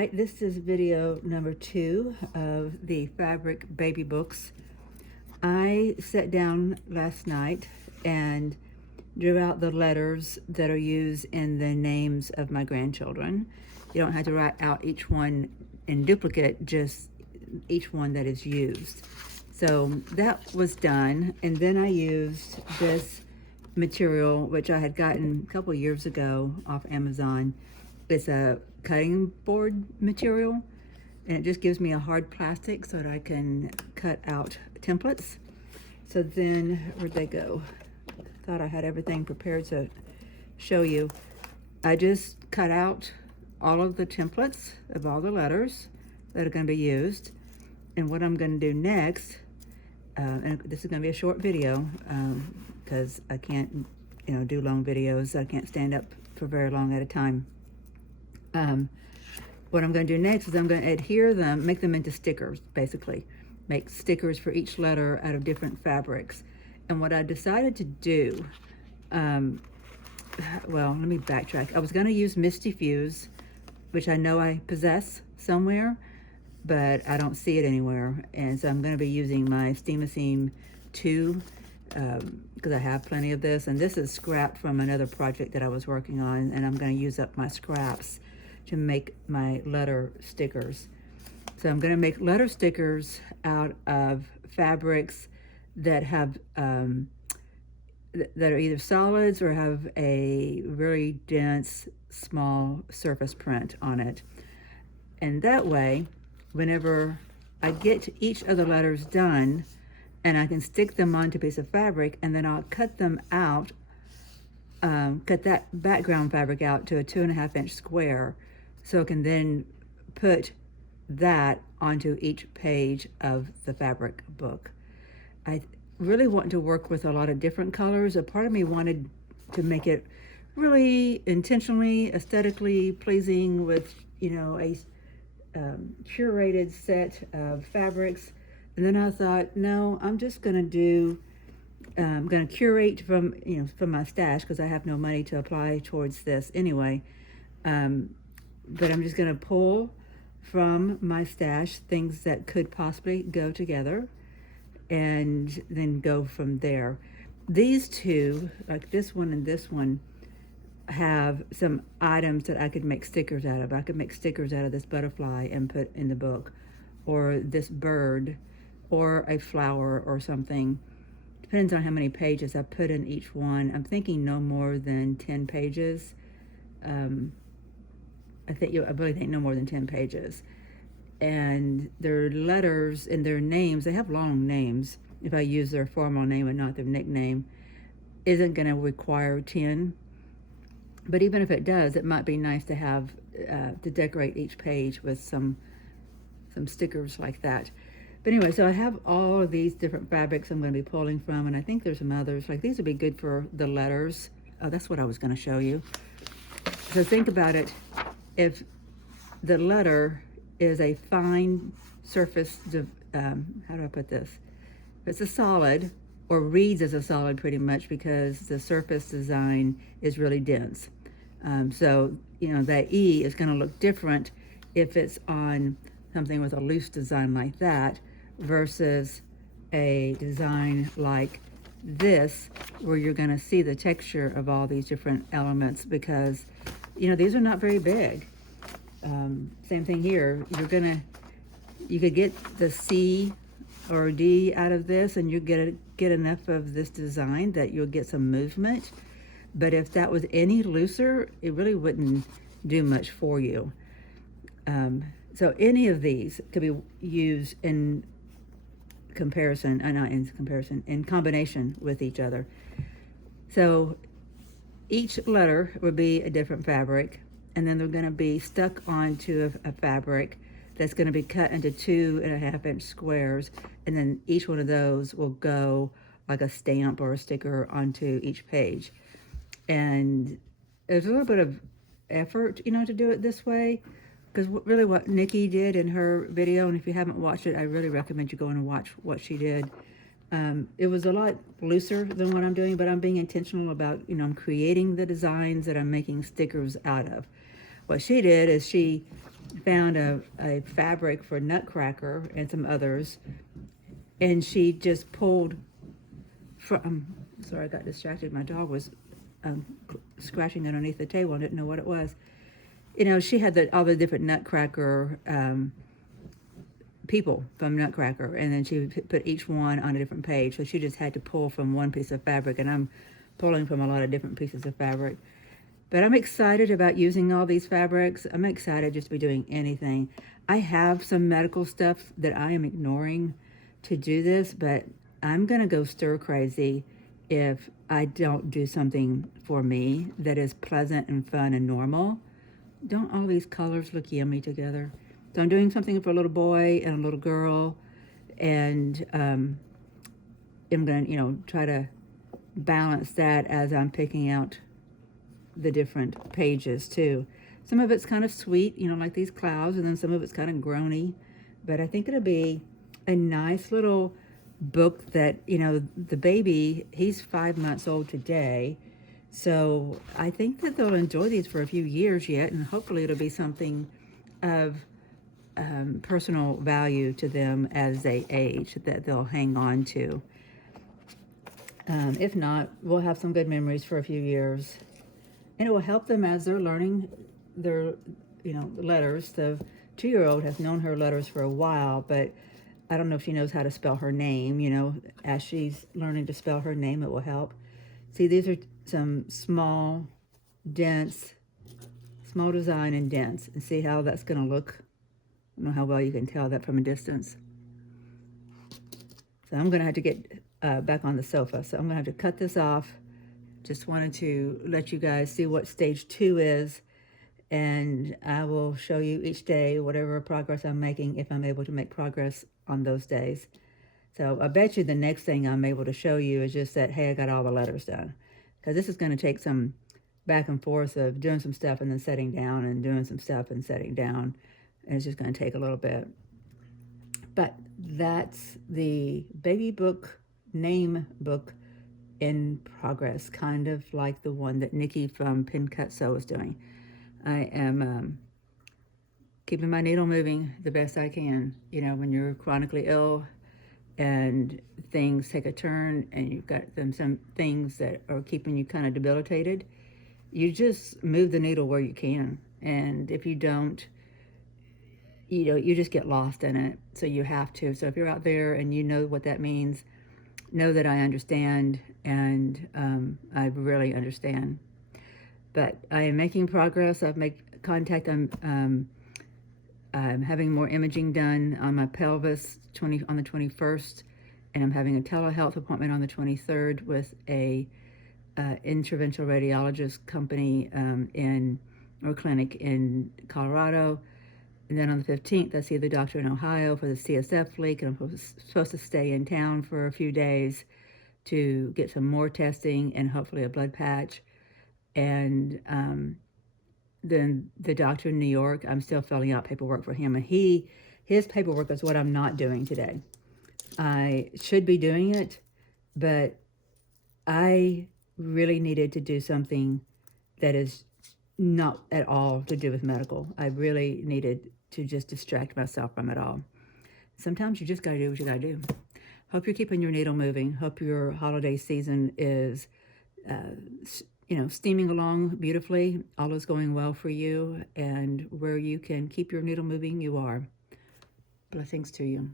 right, this is video number 2 of the fabric baby books. I sat down last night and drew out the letters that are used in the names of my grandchildren. You don't have to write out each one in duplicate, just each one that is used. So that was done, and then I used this material, which I had gotten a couple years ago off Amazon. It's a cutting board material, and it just gives me a hard plastic so that I can cut out templates. So then, where'd they go? Thought I had everything prepared to show you. I just cut out all of the templates of all the letters that are going to be used. And what I'm going to do next, and this is going to be a short video because I can't, do long videos. I can't stand up for very long at a time. What I'm going to do next is I'm going to adhere them, make them into stickers, basically. Make stickers for each letter out of different fabrics. And what I decided to do, well, let me backtrack. I was going to use Misty Fuse, which I know I possess somewhere, but I don't see it anywhere. And so I'm going to be using my Steam 2, because I have plenty of this. And this is scrap from another project that I was working on, and I'm going to use up my scraps to make my letter stickers. So I'm going to make letter stickers out of fabrics that have that are either solids or have a very dense, small surface print on it. And that way, whenever I get each of the letters done, and I can stick them onto a piece of fabric, and then I'll cut them out, cut that background fabric out to a 2.5-inch square, so I can then put that onto each page of the fabric book. I really want to work with a lot of different colors. A part of me wanted to make it really intentionally, aesthetically pleasing with, a curated set of fabrics. And then I thought, no, I'm just going to do, I'm going to curate from my stash, because I have no money to apply towards this anyway. But I'm just going to pull from my stash things that could possibly go together and then go from there. These two, like this one and this one, have some items that I could make stickers out of. I could make stickers out of this butterfly and put in the book, or this bird, or a flower or something. Depends on how many pages I put in each one. I'm thinking no more than 10 pages. I really think no more than 10 pages. And their letters and their names, they have long names. If I use their formal name and not their nickname, isn't going to require 10. But even if it does, it might be nice to have, to decorate each page with some stickers like that. But anyway, so I have all of these different fabrics I'm going to be pulling from, and I think there's some others. Like these would be good for the letters. Oh, that's what I was going to show you. So think about it. If the letter is a fine surface, how do I put this? If it's a solid, or reads as a solid pretty much, because the surface design is really dense. So, that E is going to look different if it's on something with a loose design like that versus a design like this, where you're going to see the texture of all these different elements, because these are not very big. Same thing here. You could get the C or D out of this, and you get enough of this design that you'll get some movement. But if that was any looser, it really wouldn't do much for you. So any of these could be used in comparison, not in comparison, in combination with each other. So each letter would be a different fabric, and then they're going to be stuck onto a fabric that's going to be cut into 2.5-inch squares, and then each one of those will go like a stamp or a sticker onto each page. And there's a little bit of effort, to do it this way, because really what Nikki did in her video, and if you haven't watched it, I really recommend you go and watch what she did. It was a lot looser than what I'm doing, but I'm being intentional about, I'm creating the designs that I'm making stickers out of. What she did is she found a fabric for Nutcracker and some others, and she just pulled from. Sorry, I got distracted. My dog was scratching underneath the table and didn't know what it was. You know, she had all the different Nutcracker people from Nutcracker, and then she put each one on a different page. So she just had to pull from one piece of fabric, and I'm pulling from a lot of different pieces of fabric. But I'm excited about using all these fabrics. I'm excited just to be doing anything. I have some medical stuff that I am ignoring to do this, but I'm gonna go stir crazy if I don't do something for me that is pleasant and fun and normal. Don't all these colors look yummy together? So I'm doing something for a little boy and a little girl, and I'm gonna, try to balance that as I'm picking out the different pages too. Some of it's kind of sweet, like these clouds, and then some of it's kind of groany. But I think it'll be a nice little book that, the baby, he's 5 months old today. So I think that they'll enjoy these for a few years yet, and hopefully it'll be something of personal value to them as they age that they'll hang on to. If not, we'll have some good memories for a few years. And it will help them as they're learning their, letters. The 2-year-old has known her letters for a while, but I don't know if she knows how to spell her name. As she's learning to spell her name, it will help. See, these are some small, dense, small design and dense. And see how that's going to look. I don't know how well you can tell that from a distance. So I'm going to have to get back on the sofa. So I'm going to have to cut this off. Just wanted to let you guys see what stage 2 is, and I will show you each day whatever progress I'm making, if I'm able to make progress on those days. So I bet you the next thing I'm able to show you is just that, hey, I got all the letters done. Because this is going to take some back and forth of doing some stuff and then setting down and doing some stuff and setting down. And it's just going to take a little bit. But that's the baby book, name book in progress, kind of like the one that Nikki from Pin Cut Sew is doing. I am keeping my needle moving the best I can. When you're chronically ill and things take a turn and you've got some things that are keeping you kind of debilitated, you just move the needle where you can. And if you don't, you just get lost in it. So you have to. So if you're out there and you know what that means, know that I understand, and I really understand. But I am making progress. I've made contact. I'm having more imaging done on my pelvis on the 21st, and I'm having a telehealth appointment on the 23rd with a interventional radiologist company or clinic in Colorado. And then on the 15th, I see the doctor in Ohio for the CSF leak, and I'm supposed to stay in town for a few days to get some more testing and hopefully a blood patch. And then the doctor in New York, I'm still filling out paperwork for him. And his paperwork is what I'm not doing today. I should be doing it, but I really needed to do something that is not at all to do with medical. I really needed to just distract myself from it all. Sometimes you just got to do what you got to do. Hope you're keeping your needle moving. Hope your holiday season is, steaming along beautifully. All is going well for you, and where you can keep your needle moving, you are. Blessings to you.